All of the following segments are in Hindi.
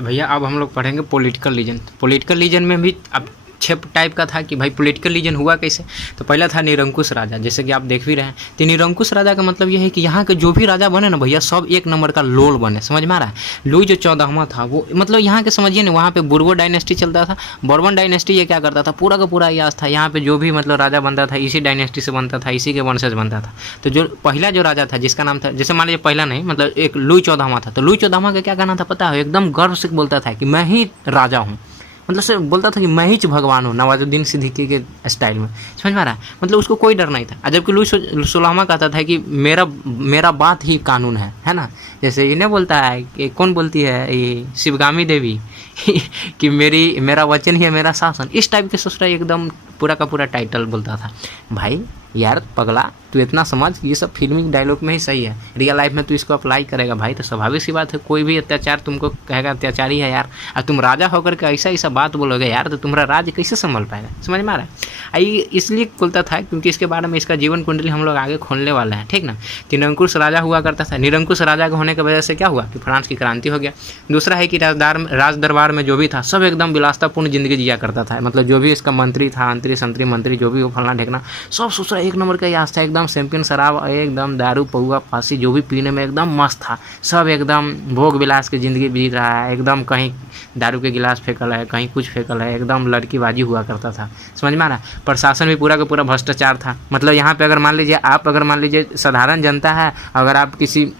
तो भैया अब हम लोग पढ़ेंगे पॉलिटिकल रीजन। पॉलिटिकल रीजन में भी अब 6 टाइप का था कि भाई पॉलिटिकल रीजन हुआ कैसे। तो पहला था निरंकुश राजा, जैसे कि आप देख भी रहे हैं। तो निरंकुश राजा का मतलब ये है कि यहाँ के जो भी राजा बने ना भैया सब एक नंबर का लोल बने, समझ में आ रहा है। लुई जो 14वां था वो मतलब यहाँ के समझिए ना, वहाँ पे बुर्बन डायनेस्टी चलता था। बुर्बन डायनेस्टी ये क्या करता था, पूरा का पूरा यास था, यहाँ पे जो भी मतलब राजा बनता था इसी डायनेस्टी से बनता था, इसी के वंशज बनता था। तो जो पहला जो राजा था जिसका नाम था, जैसे मान लीजिए पहला नहीं मतलब एक लुई 14वां था, तो लुई 14वां का क्या कहना था पता है, एकदम गर्व से बोलता था कि मैं ही राजा हूँ, मतलब से बोलता था कि मैं ही भगवान हूँ, नवाजुद्दीन सिद्दीकी के स्टाइल में, समझ में आ रहा है। मतलब उसको कोई डर नहीं था। जबकि लुई 16वां कहता था कि मेरा बात ही कानून है ना। जैसे इन्हें बोलता है कि कौन बोलती है ये शिवगामी देवी कि मेरा वचन ही है मेरा शासन, इस टाइप के ससुरा एकदम पूरा का पूरा टाइटल बोलता था। भाई यार पगला, तू इतना समझ, ये सब फिल्मी डायलॉग में ही सही है, रियल लाइफ में तू इसको अप्लाई करेगा भाई तो स्वाभाविक सी बात है कोई भी अत्याचार तुमको कहेगा अत्याचारी है यार, और तुम राजा होकर के ऐसा बात बोलोगे यार तो तुम्हारा राज्य कैसे संभल पाएगा, समझ में आ रहा है। इसलिए बोलता था क्योंकि इसके बारे में इसका जीवन कुंडली हम लोग आगे खोलने वाले हैं, ठीक ना। तो निरंकुश राजा हुआ करता था। निरंकुश राजा के होने की वजह से क्या हुआ कि फ्रांस की क्रांति हो गया। दूसरा है कि राज दरबार में जो भी था सब एकदम विलासतापूर्ण जिंदगी जिया करता था, मतलब जो भी इसका मंत्री था, मंत्री जो भी हो फलना ढेकना सब दूसरा एक नंबर का याद था, एकदम चैंपियन शराब, एकदम दारू पौआ फांसी जो भी पीने में एकदम मस्त था, सब एकदम भोग विलास की ज़िंदगी बीत रहा है, एकदम कहीं दारू के गिलास फेंकल है, कहीं कुछ फेंकल है, एकदम लड़कीबाजी हुआ करता था, समझ में आ रहा। प्रशासन भी पूरा का पूरा भ्रष्टाचार था। मतलब यहाँ पे अगर मान लीजिए साधारण जनता है, अगर आप किसी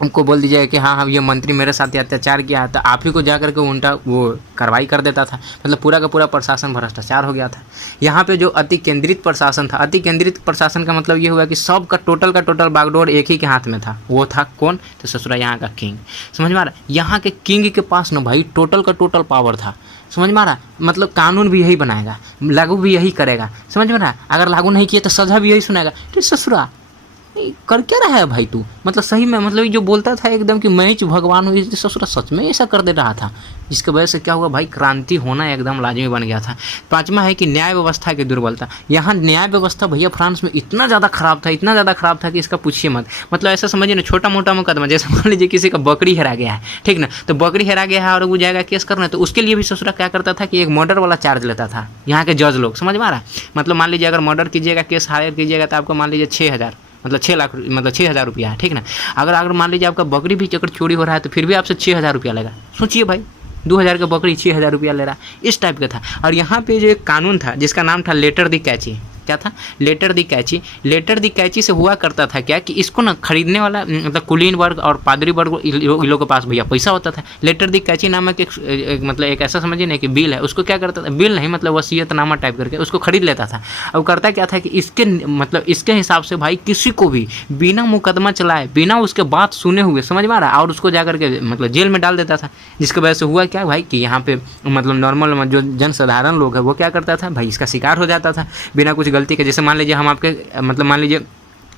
उनको बोल दीजिए कि हाँ ये मंत्री मेरे साथ अत्याचार किया तो आप ही को जा करके उल्टा वो कार्रवाई कर देता था। मतलब पूरा का पूरा प्रशासन भ्रष्टाचार हो गया था। यहाँ पे जो अति केंद्रित प्रशासन था, अति केंद्रित प्रशासन का मतलब ये हुआ कि सब का टोटल बागडोर एक ही के हाथ में था। वो था कौन, तो ससुरा यहाँ का किंग, समझ में आ रहा। यहाँ के किंग के पास ना भाई टोटल का टोटल पावर था, समझ में आ रहा। मतलब कानून भी यही बनाएगा, लागू भी यही करेगा, समझ में आ रहा। अगर लागू नहीं किया तो सजा भी यही सुनाएगा। तो ससुरा कर क्या रहा है भाई तू, मतलब सही में मतलब जो बोलता था एकदम कि मैं ही भगवान हूँ, ससुरा सच में ऐसा कर दे रहा था, जिसकी वजह से क्या हुआ भाई क्रांति होना एकदम लाजमी बन गया था। पांचवा है कि न्याय व्यवस्था की दुर्बलता। यहाँ न्याय व्यवस्था भैया फ्रांस में इतना ज़्यादा खराब था कि इसका पूछिए मत। मतलब ऐसा समझिए ना, छोटा मोटा मुकदमा जैसे मान लीजिए किसी का बकरी हेरा गया है, ठीक ना, तो बकरी हेरा गया है और वो जाएगा केस करना, तो उसके लिए भी ससुरा क्या करता था कि एक मर्डर वाला चार्ज लेता था यहाँ के जज लोग, समझ में आ रहा। मतलब मान लीजिए अगर मर्डर कीजिएगा, केस हायर कीजिएगा तो आपको मान लीजिए 6,000 मतलब 6 लाख मतलब 6,000 रुपया है, ठीक ना। अगर मान लीजिए आपका बकरी भी अगर चोरी हो रहा है तो फिर भी आपसे 6,000 रुपया लेगा। सोचिए भाई 2,000 का बकरी 6,000 रुपया ले रहा है, इस टाइप का था। और यहाँ पे जो एक कानून था जिसका नाम था लेटर दी कैची, क्या था, लेटर दी कैची। लेटर दी कैची से हुआ करता था क्या कि इसको ना खरीदने वाला मतलब कुलीन वर्ग और पादरी वर्ग इन लोगों के पास भैया पैसा होता था। लेटर दी कैची नामक एक मतलब एक ऐसा समझिए ना कि बिल है, उसको क्या करता था, बिल नहीं मतलब वसीयतनामा टाइप करके उसको खरीद लेता था। अब करता क्या था कि इसके मतलब इसके हिसाब से भाई किसी को भी बिना मुकदमा चलाए, बिना उसके बात सुने हुए, समझ में आ रहा, और उसको जाकर के मतलब जेल में डाल देता था। जिसकी वजह से हुआ क्या भाई कि यहाँ पे मतलब नॉर्मल जो जनसाधारण लोग है वो क्या करता था भाई इसका शिकार हो जाता था बिना कुछ गलती के। जैसे मान लीजिए हम आपके मतलब मान लीजिए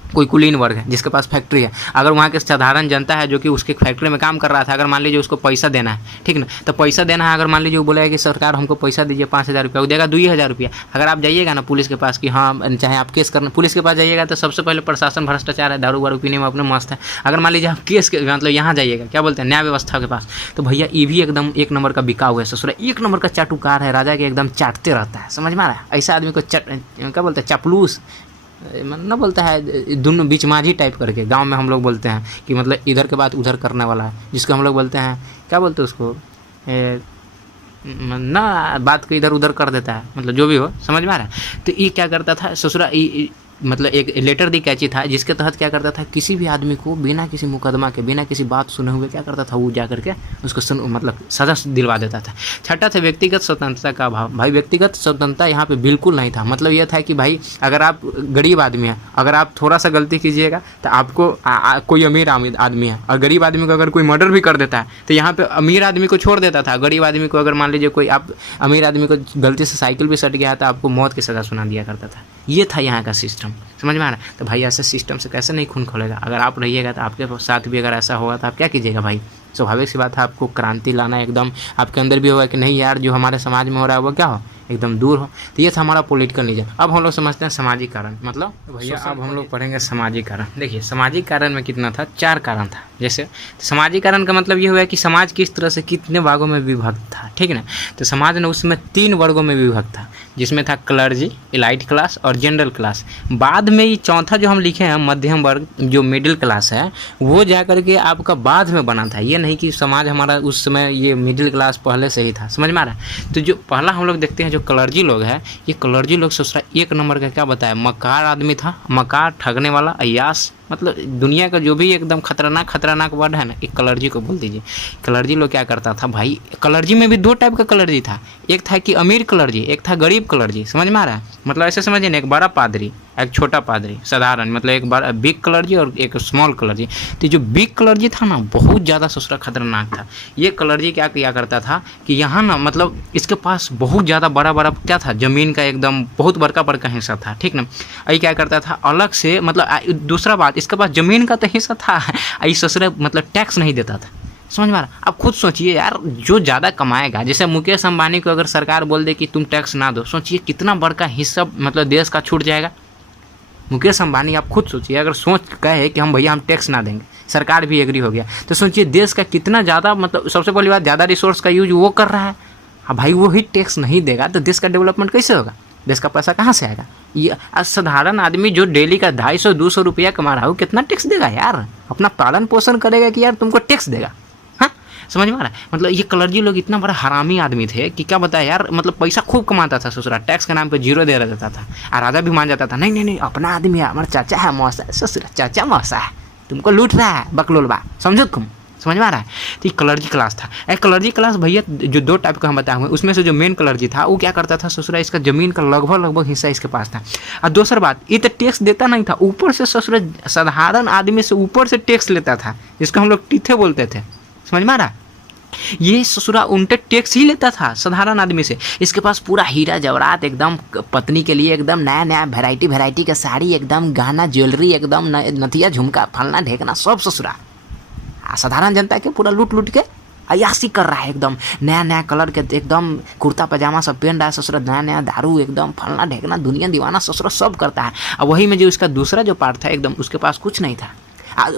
कोई कुलीन वर्ग है जिसके पास फैक्ट्री है, अगर वहाँ के साधारण जनता है जो कि उसके फैक्ट्री में काम कर रहा था, अगर मान लीजिए उसको पैसा देना है, ठीक ना, तो पैसा देना है, अगर मान लीजिए वो बोलेगा कि सरकार हमको पैसा दीजिए 5,000 रुपया, वो देगा 2,000 रुपया। अगर आप जाइएगा ना पुलिस के पास कि हाँ चाहे आप केस करना, पुलिस के पास जाइएगा तो सबसे पहले प्रशासन भ्रष्टाचार है, दारू वारू पीने में अपने मस्त है। अगर मान लीजिए आप केस के मतलब यहाँ जाइएगा क्या बोलते हैं न्याय व्यवस्था के पास, तो भैया ये भी एकदम एक नंबर का बिकाऊ है, ससुरा एक नंबर का चाटुकार है, राजा के एकदम चाटते रहता है, समझ में आ रहा है। ऐसा आदमी को क्या बोलते हैं चापलूस ना बोलता है, दोनों बीच माझी टाइप करके गांव में हम लोग बोलते हैं कि मतलब इधर के बाद उधर करने वाला है, जिसको हम लोग बोलते हैं क्या बोलते हैं उसको ना बात को इधर उधर कर देता है, मतलब जो भी हो, समझ में आ रहा है। तो ये क्या करता था ससुरा, मतलब एक लेटर दी कैची था जिसके तहत क्या करता था किसी भी आदमी को बिना किसी मुकदमा के, बिना किसी बात सुने हुए क्या करता था वो जा करके उसको मतलब सजा दिलवा देता था। छठा था व्यक्तिगत स्वतंत्रता का अभाव। भाई व्यक्तिगत स्वतंत्रता यहाँ पे बिल्कुल नहीं था। मतलब यह था कि भाई अगर आप गरीब आदमी हैं, अगर आप थोड़ा सा गलती कीजिएगा तो आपको कोई अमीर आदमी है और गरीब आदमी को अगर कोई मर्डर भी कर देता है तो यहाँ पे अमीर आदमी को छोड़ देता था, गरीब आदमी को अगर मान लीजिए कोई आप अमीर आदमी को गलती से साइकिल भी सट गया तो आपको मौत की सज़ा सुना दिया करता था। ये था यहाँ का सिस्टम, समझ में आ रहा है। तो भाई ऐसे सिस्टम से कैसे नहीं खून खोलेगा, अगर आप रहिएगा तो आपके साथ भी अगर ऐसा होगा तो आप क्या कीजिएगा भाई। स्वाभाविक सी बात है आपको क्रांति लाना एकदम आपके अंदर भी होगा कि नहीं यार जो हमारे समाज में हो रहा है वो क्या हो एकदम दूर हो। तो ये था हमारा पॉलिटिकल रीजन। अब हम लोग समझते हैं सामाजिक कारण, मतलब भैया अब हम लोग पढ़ेंगे सामाजिक कारण। देखिए सामाजिक कारण में कितना था, 4 कारण था। जैसे तो सामाजिक कारण का मतलब ये हुआ कि समाज किस तरह से कितने भागों में विभक्त था, ठीक है ना। तो समाज ने उसमें 3 वर्गों में विभक्त था, जिसमें था क्लर्जी, एलाइट क्लास और जनरल क्लास। बाद में ये चौथा जो हम लिखे हैं मध्यम वर्ग, जो मिडिल क्लास है, वो जा करके आपका बाद में बना था। ये नहीं कि समाज हमारा उस समय ये मिडिल क्लास पहले से ही था, समझ में आ रहा है। तो जो पहला हम लोग देखते हैं जो क्लर्जी लोग हैं, ये क्लर्जी लोग ससुरा 1 नंबर का क्या बताया, मकार आदमी था। मकार, ठगने वाला, अय्यास, मतलब दुनिया का जो भी एकदम खतरनाक वर्ड है ना, एक क्लर्जी को बोल दीजिए। क्लर्जी लोग क्या करता था भाई, क्लर्जी में भी 2 टाइप का क्लर्जी था। एक था कि अमीर क्लर्जी, एक था गरीब क्लर्जी, समझ में आ रहा है। मतलब ऐसे समझिए ना, एक बड़ा पादरी, एक छोटा पादरी, साधारण, मतलब एक बड़ा बिग क्लर्जी और एक स्मॉल क्लर्जी। तो जो बिग क्लर्जी था ना, बहुत ज़्यादा ससुरा खतरनाक था। ये क्लर्जी क्या किया करता था कि यहाँ ना, मतलब इसके पास बहुत ज़्यादा बड़ा क्या था, ज़मीन का एकदम बहुत बड़का हिस्सा था, ठीक ना। ये क्या करता था अलग से, मतलब दूसरा बात, इसके पास ज़मीन का तो हिस्सा था, ये ससुरा मतलब टैक्स नहीं देता था, समझ में आ रहा। आप खुद सोचिए यार, जो ज़्यादा कमाएगा, जैसे मुकेश अंबानी को अगर सरकार बोल दे कि तुम टैक्स ना दो, सोचिए कितना बड़का हिस्सा मतलब देश का छूट जाएगा। मुकेश अंबानी, आप खुद सोचिए, अगर सोच कहे कि हम भैया हम टैक्स ना देंगे, सरकार भी एग्री हो गया, तो सोचिए देश का कितना ज़्यादा, मतलब सबसे पहली बात ज़्यादा रिसोर्स का यूज वो कर रहा है। हाँ भाई, वो ही टैक्स नहीं देगा तो देश का डेवलपमेंट कैसे होगा, देश का पैसा कहाँ से आएगा। ये साधारण आदमी जो डेली का 250-200 रुपया कमा रहा हो, कितना टैक्स देगा यार, अपना पालन पोषण करेगा कि यार तुमको टैक्स देगा। हाँ, समझ में आ रहा है। मतलब ये क्लर्जी लोग इतना बड़ा हरामी आदमी थे कि क्या बताया यार, मतलब पैसा खूब कमाता था ससुरा, टैक्स के नाम पे 0 दे देता था। और राजा भी मान जाता था, नहीं अपना आदमी है, हमारा चाचा है, मौसा है, ससुरा चाचा मौसा है, तुमको लूट रहा है बकलोलबा, समझो तुम, समझ में आ रहा है। तो ये क्लर्जी क्लास था। एक क्लर्जी क्लास भैया जो 2 टाइप का हम बताए हुए, उसमें से जो मेन क्लर्जी था वो क्या करता था ससुरा, इसका ज़मीन का लगभग हिस्सा इसके पास था। और दूसरी बात, ये तो टैक्स देता नहीं था, ऊपर से ससुरा साधारण आदमी से ऊपर से टैक्स लेता था, जिसको हम लोग टीथे बोलते थे, समझ में आ रहा है। ये ससुरा उल्टे टैक्स ही लेता था साधारण आदमी से। इसके पास पूरा हीरा जवरात, एकदम पत्नी के लिए एकदम नया वैरायटी का साड़ी, एकदम गहना ज्वेलरी, एकदम नथिया झुमका फलना ढेकना सब ससुरा। साधारण जनता के पूरा लूट के अयासी कर रहा है, एकदम नया कलर के एकदम कुर्ता पजामा सब पहन रहा है ससुरा, नया दारू एकदम फलना ढेकना दुनिया दीवाना ससुरा सब करता है। और वही में जो इसका दूसरा जो पार्ट था, एकदम उसके पास कुछ नहीं था।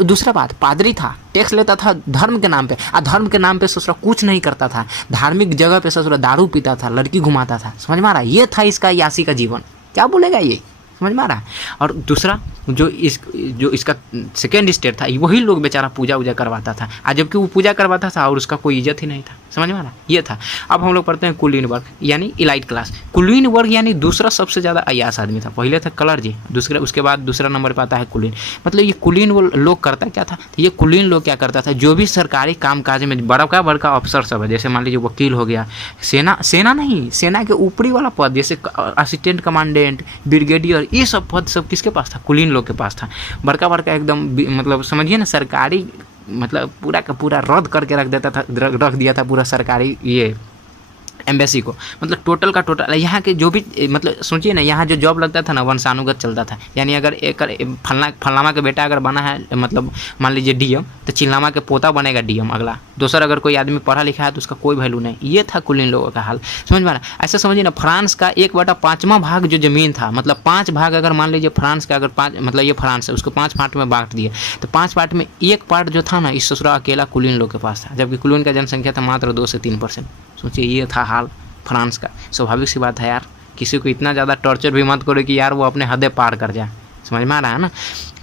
दूसरा बात, पादरी था, टैक्स लेता था धर्म के नाम पे, और धर्म के नाम पे ससुरा कुछ नहीं करता था। धार्मिक जगह पे ससुरा दारू पीता था, लड़की घुमाता था, समझ में आ रहा है। ये था इसका यासी का जीवन, क्या बोलेगा ये, समझ में आ रहा है। और दूसरा जो इसका सेकेंड स्टेट था, वही लोग बेचारा पूजा करवाता था, आज जबकि वो पूजा करवाता था और उसका कोई इज्जत ही नहीं था, समझ में आ रहा है। ये था। अब हम लोग पढ़ते हैं कुलीन वर्ग यानी इलाइट क्लास। कुलीन वर्ग यानी दूसरा सबसे ज़्यादा अयास आदमी था। पहले था क्लर्जी, उसके बाद दूसरा नंबर पर आता है कुलीन। मतलब ये कुलीन लोग करता क्या था, तो ये कुलीन लोग क्या करता था, जो भी सरकारी कामकाज में बड़ा अफसर सब है, जैसे मान लीजिए वकील हो गया, सेना नहीं, सेना के ऊपरी वाला पद जैसे असिस्टेंट कमांडेंट, ब्रिगेडियर, ये सब पद सब किसके पास था, कुलीन लोग के पास था। बड़का एकदम, मतलब समझिए ना, सरकारी मतलब पूरा का पूरा रद्द करके रख दिया था पूरा सरकारी ये एम्बेसी को। मतलब टोटल का टोटल यहाँ के जो भी, मतलब सोचिए ना, यहाँ जो जॉब लगता था ना, वंशानुगत चलता था। यानी अगर एक फलनामा के बेटा अगर बना है, मतलब मान लीजिए डीएम, तो चिल्लामा के पोता बनेगा डीएम अगला। दूसरा अगर कोई आदमी पढ़ा लिखा है तो उसका कोई वैल्यू नहीं। ये था कुलीन लोगों का हाल, समझ में आ रहा है। ऐसा समझिए ना, फ्रांस का 1/5वां भाग जो ज़मीन था, मतलब 5 भाग, अगर मान लीजिए फ्रांस का अगर 5, मतलब ये फ्रांस है, उसको 5 पार्ट में बांट दिए, तो 5 पार्ट में 1 पार्ट जो था ना, इस ससुरा अकेला कुलीन लोग के पास था, जबकि कुलीन का जनसंख्या था मात्र 2 से 3%। सोचिए ये था हाल फ्रांस का। स्वाभाविक सी बात है यार, किसी को इतना ज़्यादा टॉर्चर भी मत करो कि यार वो अपने हदें पार कर जाए, समझ में आ रहा है ना।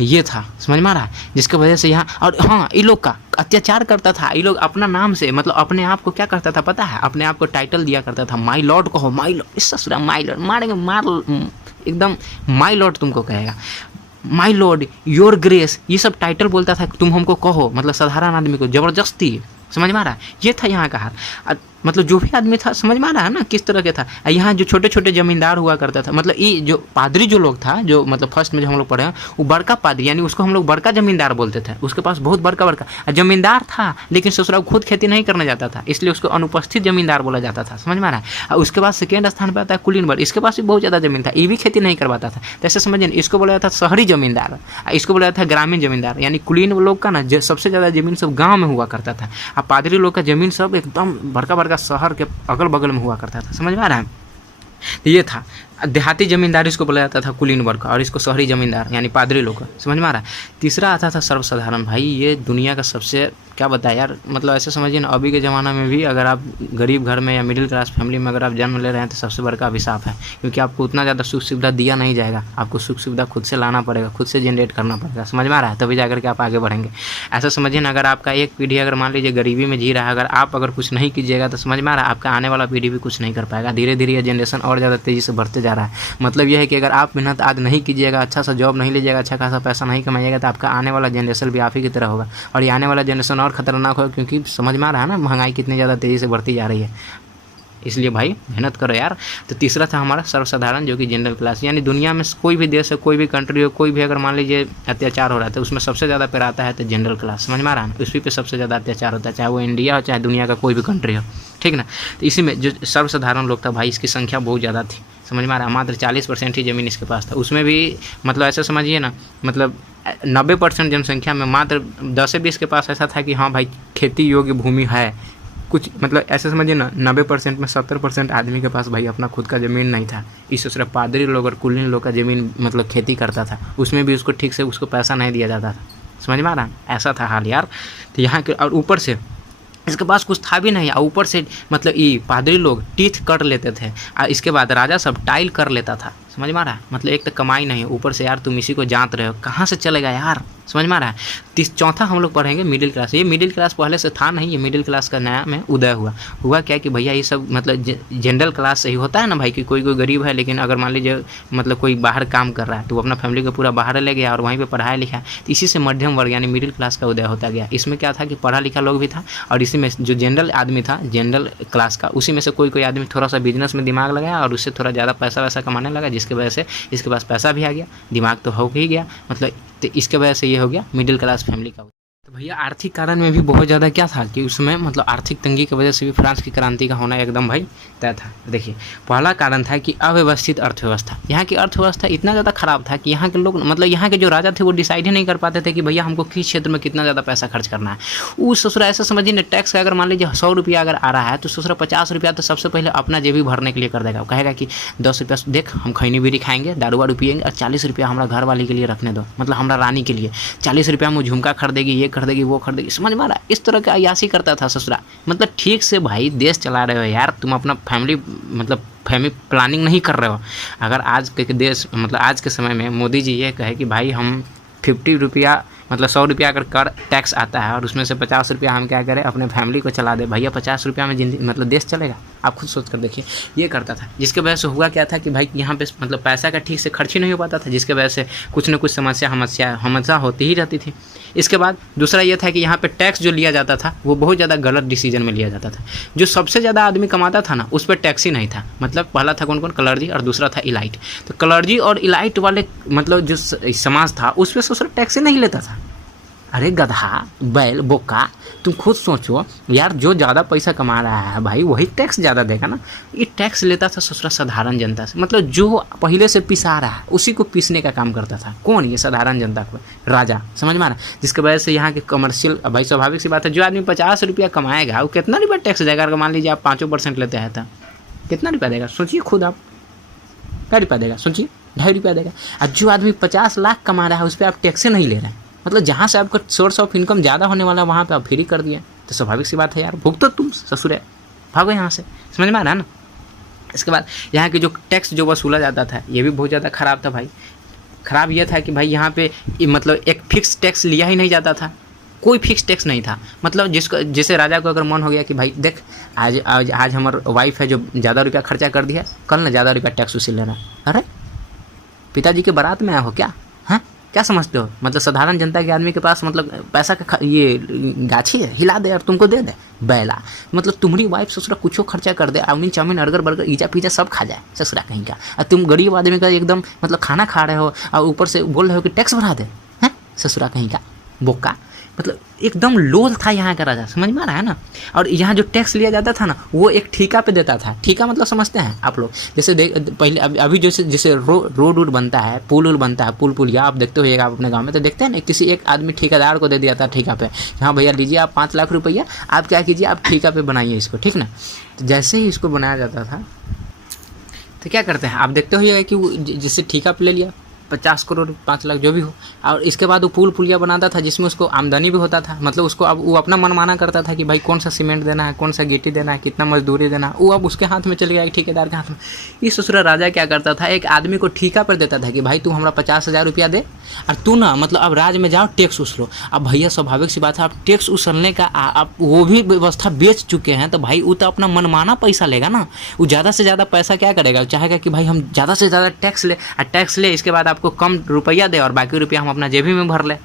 ये था, समझ में आ रहा है, जिसकी वजह से यहाँ, और हाँ, ये लोग का अत्याचार करता था। ये लोग अपना नाम से, मतलब अपने आप को क्या करता था पता है, अपने आप को टाइटल दिया करता था, माई लॉर्ड कहो, माई लॉर्ड, इस ससुरा माई लॉर्ड मारेंगे, मार एकदम माई लॉर्ड तुमको कहेगा, माई लॉर्ड, योर ग्रेस, ये सब टाइटल बोलता था, तुम हमको कहो, मतलब साधारण आदमी को ज़बरदस्ती, समझ में आ रहा है। ये था यहाँ का हाल। मतलब जो भी आदमी था, समझ में आ रहा है ना किस तरह के था। यहाँ जो छोटे छोटे जमींदार हुआ करता था, मतलब ये जो पादरी जो लोग था, जो मतलब फर्स्ट में जो हम लोग पढ़े हैं, वो बड़का पादरी, यानी उसको हम लोग बड़का जमींदार बोलते थे। उसके पास बहुत बड़का जमींदार था, लेकिन ससुरा खुद खेती नहीं करने जाता था, इसलिए उसको अनुपस्थित जमींदार बोला जाता था, समझ में आ रहा है। और उसके बाद सेकेंड स्थान पर आता है कुलीन वर्ग। इसके पास भी बहुत ज़्यादा जमीन था, ये भी खेती नहीं करवाता था। तो ऐसे समझिए, इसको बोला जाता था शहरी जमींदार, इसको बोला जाता था ग्रामीण जमींदार। यानी कुलीन लोग का ना सबसे ज़्यादा जमीन सब गाँव में हुआ करता था, और पादरी लोग का जमीन सब एकदम बड़का शहर के अगल बगल में हुआ करता था, समझ में आ रहा है। तो ये था। देहाती ज़मींदार इसको बोला जाता था कुलीन वर्ग, और इसको शहरी ज़मींदार यानी पादरी लोग, समझ में आ रहा है। तीसरा आता था सर्वसाधारण। भाई ये दुनिया का सबसे, क्या बताया यार, मतलब ऐसे समझिए ना, अभी के ज़माना में भी अगर आप गरीब घर में या मिडिल क्लास फैमिली में अगर आप जन्म ले रहे हैं तो सबसे बड़का अभिशाप है, क्योंकि आपको उतना ज़्यादा सुख सुविधा दिया नहीं जाएगा, आपको सुख सुविधा खुद से लाना पड़ेगा, खुद से जनरेट करना पड़ेगा, समझ में आ रहा है, तभी जाकर के आप आगे बढ़ेंगे। ऐसा समझिए ना, अगर आपका एक पीढ़ी अगर मान लीजिए गरीबी में जी रहा है, अगर आप अगर कुछ नहीं कीजिएगा तो समझ में आ रहा है आपका आने वाला पीढ़ी भी कुछ नहीं कर पाएगा। धीरे धीरे ये जनरेशन और ज़्यादा तेज़ी से बढ़ते जा रहा है। मतलब यह है कि अगर आप मेहनत आज नहीं कीजिएगा, अच्छा सा जॉब नहीं लीजिएगा, अच्छा खासा पैसा नहीं कमाइएगा, तो आपका आने वाला जनरेशन भी आप ही की तरह होगा, और ये आने वाला जनरेशन और खतरनाक होगा, क्योंकि समझ में आ रहा है ना महंगाई कितनी ज़्यादा तेज़ी से बढ़ती जा रही है। इसलिए भाई मेहनत करो यार। तो तीसरा था हमारा सर्वसाधारण, जो कि जनरल क्लास, यानी दुनिया में कोई भी देश है, कोई भी कंट्री हो, कोई भी अगर मान लीजिए अत्याचार हो रहा है तो उसमें सबसे ज़्यादा पैर आता है तो जनरल क्लास, समझ में आ रहा है, उसी पे सबसे ज़्यादा अत्याचार होता है, चाहे वो इंडिया हो चाहे दुनिया का कोई भी कंट्री हो, ठीक ना। तो इसी में जो सर्वसाधारण लोग था भाई, इसकी संख्या बहुत ज़्यादा थी, समझ में आ रहा है। मात्र 40% ही ज़मीन इसके पास था, उसमें भी मतलब ऐसे समझिए ना, मतलब 90% जनसंख्या में मात्र 10 से 20 के पास ऐसा था कि हाँ भाई खेती योग्य भूमि है कुछ, मतलब ऐसे समझिए ना 90% में 70% आदमी के पास भाई अपना खुद का ज़मीन नहीं था। इससे सिर्फ पादरी लोग और कुलीन लोग का ज़मीन मतलब खेती करता था, उसमें भी उसको ठीक से उसको पैसा नहीं दिया जाता था, समझ में आ रहा है, ऐसा था हाल यार। तो यहाँ के, और ऊपर से इसके पास कुछ था भी नहीं, और ऊपर से मतलब ये पादरी लोग टीथ कर लेते थे, और इसके बाद राजा सब टाइल कर लेता था, समझ में आ रहा है। मतलब एक तो कमाई नहीं है, ऊपर से यार तुम इसी को जांच रहे हो, कहाँ से चलेगा यार, समझ में आ रहा है। चौथा हम लोग पढ़ेंगे मिडिल क्लास। ये मिडिल क्लास पहले से था नहीं, ये मिडिल क्लास का नया में उदय हुआ क्या कि भैया ये सब मतलब जनरल क्लास से ही होता है ना भाई, कि कोई गरीब है लेकिन अगर मान लीजिए मतलब कोई बाहर काम कर रहा है तो वो अपना फैमिली को पूरा बाहर ले गया और वहीं पे पढ़ाया लिखा, तो इसी से मध्यम वर्ग यानी मिडिल क्लास का उदय होता गया। इसमें क्या था कि पढ़ा लिखा लोग भी था, और इसी में जो जनरल आदमी था जनरल क्लास का, उसी में से कोई आदमी थोड़ा सा बिजनेस में दिमाग लगाया और उससे थोड़ा ज़्यादा पैसा वैसा कमाने लगा, जिसकी वजह से इसके पास पैसा भी आ गया, दिमाग तो हो ही गया, मतलब तो इसके वजह से ये हो गया मिडिल क्लास फैमिली का। तो भैया आर्थिक कारण में भी बहुत ज़्यादा क्या था कि उसमें मतलब आर्थिक तंगी की वजह से भी फ्रांस की क्रांति का होना एकदम भाई तय था। देखिए पहला कारण था कि अव्यवस्थित अर्थव्यवस्था। यहाँ की अर्थव्यवस्था इतना ज़्यादा ख़राब था कि यहाँ के लोग मतलब यहाँ के जो राजा थे वो डिसाइड ही नहीं कर पाते थे कि भैया हमको किस क्षेत्र में कितना ज़्यादा पैसा खर्च करना है। उस ससुरा ऐसा समझिए ना, टैक्स का अगर मान लीजिए 100 रुपया अगर आ रहा है तो ससुरा 50 रुपया तो सबसे पहले अपना जेबी भरने के लिए कर देगा। कहेगा कि 10 रुपया देख हम खैनी बीड़ी खाएंगे, दारू वारू पिएंगे, और 40 रुपया हमारा घर वाली के लिए रखने दो, मतलब हमारा रानी के लिए 40 रुपया में झुमका खरीदेगी, ये खरीदेगी, वो खरीदेगी, समझ में आ रहा है। इस तरह का अयासी करता था ससुरा। मतलब ठीक से भाई देश चला रहे हो यार, तुम अपना फैमिली प्लानिंग नहीं कर रहे हो। अगर आज के देश मतलब आज के समय में मोदी जी ये कहे कि भाई हम 50 रुपया मतलब 100 रुपया अगर कर टैक्स आता है और उसमें से 50 रुपया हम क्या करें अपने फैमिली को चला दे, भैया 50 रुपया में जिंदगी मतलब देश चलेगा? आप खुद सोच कर देखिए। ये करता था, जिसके वजह से हुआ क्या था कि भाई यहाँ पे मतलब पैसा का ठीक से खर्च ही नहीं हो पाता था, जिसके वजह से कुछ न कुछ समस्या होती ही रहती थी। इसके बाद दूसरा ये था कि यहाँ पे टैक्स जो लिया जाता था वो बहुत ज़्यादा गलत डिसीजन में लिया जाता था। जो सबसे ज़्यादा आदमी कमाता था ना उस पर टैक्स ही नहीं था। मतलब पहला था कौन क्लर्जी और दूसरा था इलाइट। तो क्लर्जी और इलाइट वाले मतलब जो समाज था उस पर ससुर टैक्स ही नहीं लेता था। अरे गधा, बैल, बोका, तुम खुद सोचो यार, जो ज़्यादा पैसा कमा रहा है भाई वही टैक्स ज़्यादा देगा ना। ये टैक्स लेता था ससुरा साधारण जनता से, मतलब जो पहले से पिसा रहा है उसी को पीसने का काम करता था। कौन? ये साधारण जनता को, राजा, समझ में आ रहा है। जिसकी वजह से यहाँ के कमर्शियल, भाई स्वाभाविक सी बात है, जो आदमी 50 रुपया कमाएगा वो कितना रुपया टैक्स देगा? अगर मान लीजिए आप 5% लेते हैं तो कितना रुपया देगा? सोचिए खुद आप, क्या रुपया देगा? सोचिए, 2.5 रुपया देगा। और जो आदमी 50 लाख कमा रहा है उस पर आप टैक्स नहीं ले रहे हैं, मतलब जहाँ से आपका सोर्स ऑफ इनकम ज़्यादा होने वाला है वहाँ पे आप फ्री कर दिए। तो स्वाभाविक सी बात है यार, भुगतो तुम ससुर है, भागो यहाँ से, समझ में आ रहा है ना। इसके बाद यहाँ के जो टैक्स जो वसूला जाता था ये भी बहुत ज़्यादा ख़राब था भाई। ख़राब ये था कि भाई यहाँ पे मतलब एक फिक्स टैक्स लिया ही नहीं जाता था, कोई फिक्स टैक्स नहीं था। मतलब जिसको जैसे राजा को अगर मन हो गया कि भाई देख आज हमार वाइफ है जो ज़्यादा रुपया खर्चा कर दिया, कल ना ज़्यादा रुपया टैक्स उसी लेना। अरे पिताजी के बारात में आया हो क्या? हाँ, क्या समझते हो? मतलब साधारण जनता के आदमी के पास मतलब पैसा का ये गाछी है, हिला दे और तुमको दे दे बैला। मतलब तुम्हारी वाइफ ससुरा कुछो खर्चा कर दे, आउनी चाउमीन अर्गर बर्गर ईजा पिज्जा सब खा जाए ससुरा कहीं का, और तुम गरीब आदमी का एकदम मतलब खाना खा रहे हो और ऊपर से बोल रहे हो कि टैक्स भरा दे, हैं ससुरा कहीं का बोका। मतलब एकदम लोल था यहाँ का राजा, समझ में आ रहा है ना। और यहाँ जो टैक्स लिया जाता था ना वो एक ठेका पे देता था। ठेका मतलब समझते हैं आप लोग? जैसे पहले अभी जैसे रोड वोड बनता है, पुल बनता है, पुलिया आप देखते होइएगा आप अपने गांव में, तो देखते हैं ना किसी एक आदमी ठेकेदार को दे दिया था ठेका पे, हाँ भैया लीजिए आप 5 लाख रुपया, आप क्या कीजिए आप ठेका पे बनाइए इसको, ठीक ना। तो जैसे ही इसको बनाया जाता था तो क्या करते हैं आप देखते होइएगा कि वो जिससे ठेका पे ले लिया 50 करोड़ 5 लाख जो भी हो, और इसके बाद वो पुल पुलिया बनाता था जिसमें उसको आमदनी भी होता था। मतलब उसको अब वो अपना मनमाना करता था कि भाई कौन सा सीमेंट देना है, कौन सा गिट्टी देना है, कितना मजदूरी देना है, वो अब उसके हाथ में चल गया, एक ठेकेदार के हाथ में। इस ससुरा राजा क्या करता था, एक आदमी को ठेका पर देता था कि भाई तू हमारा 50,000 रुपया दे और तू ना मतलब अब राज में जाओ टैक्स उछलो। अब भैया स्वाभाविक सी बात है, आप टैक्स उछलने का आप वो भी व्यवस्था बेच चुके हैं, तो भाई वो तो अपना मनमाना पैसा लेगा ना। वो ज़्यादा से ज़्यादा पैसा क्या करेगा, चाहेगा कि भाई हम ज़्यादा से ज़्यादा टैक्स ले, इसके बाद आपको कम रुपया दे और बाकी रुपया हम अपना जेबी में भर ले।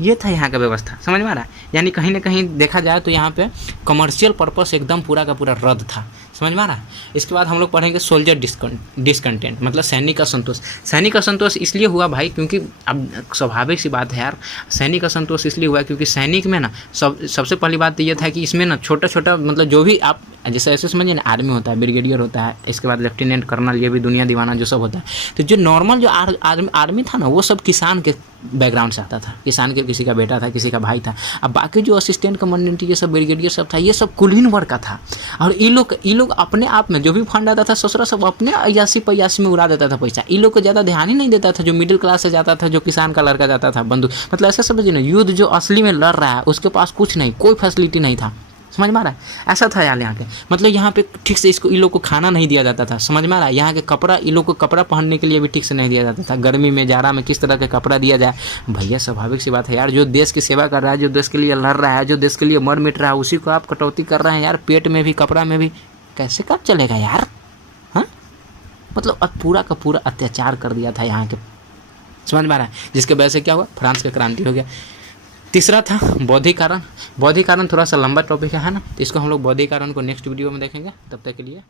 ये था यहाँ का व्यवस्था, समझ में आ रहा है। यानी कहीं ना कहीं देखा जाए तो यहाँ पे कमर्शियल पर्पस एकदम पूरा का पूरा रद्द था, समझ में आ रहा है। इसके बाद हम लोग पढ़ेंगे सोल्जर डिसकंटेंट, मतलब सैनिक असंतोष। सैनिक असंतोष इसलिए हुआ भाई क्योंकि अब स्वाभाविक सी बात है यार, सैनिक असंतोष इसलिए हुआ क्योंकि सैनिक में ना सबसे पहली बात तो ये था कि इसमें ना छोटा छोटा मतलब जो भी आप जैसे ऐसे समझिए ना, आर्मी होता है, ब्रिगेडियर होता है, इसके बाद लेफ्टिनेंट कर्नल, ये भी दुनिया दीवाना जो सब होता है। तो जो नॉर्मल जो आर्मी था ना, वो सब किसान के बैकग्राउंड से आता था, किसान के किसी का बेटा था, किसी का भाई था। अब बाकी जो असिस्टेंट कमांडेंट ये सब ब्रिगेडियर सब था, ये सब कुलीन वर्ग का था। और ये लोग अपने आप में जो भी फंड आता था ससुरा सब अपने अयासी पयासी में उड़ा देता था पैसा। ये लोग को ज़्यादा ध्यान ही नहीं देता था, जो मिडिल क्लास से जाता था, जो किसान का लड़का जाता था बंदूक, मतलब ऐसा समझिए ना, युद्ध जो असली में लड़ रहा है उसके पास कुछ नहीं, कोई फैसिलिटी नहीं था, समझ में आ रहा है। ऐसा था यार यहाँ के, मतलब यहाँ पे ठीक से इसको इन लोग को खाना नहीं दिया जाता था, समझ में आ रहा है। यहाँ के कपड़ा, इन लोग को कपड़ा पहनने के लिए भी ठीक से नहीं दिया जाता था। गर्मी में जाड़ा में किस तरह का कपड़ा दिया जाए भैया, स्वाभाविक सी बात है यार। जो देश की सेवा कर रहा है, जो देश के लिए लड़ रहा है, जो देश के लिए मर मिट रहा है, उसी को आप कटौती कर रहे हैं यार, पेट में भी कपड़ा में भी, कैसे काम चलेगा यार। हाँ, मतलब अब पूरा का पूरा अत्याचार कर दिया था यहाँ के, समझ में आ रहा है। जिसके वजह से क्या हुआ, फ्रांस का क्रांति हो गया। तीसरा था बौद्धिकरण। बौद्धिकरण थोड़ा सा लंबा टॉपिक है ना, तो इसको हम लोग बौद्धिकरण को नेक्स्ट वीडियो में देखेंगे। तब तक के लिए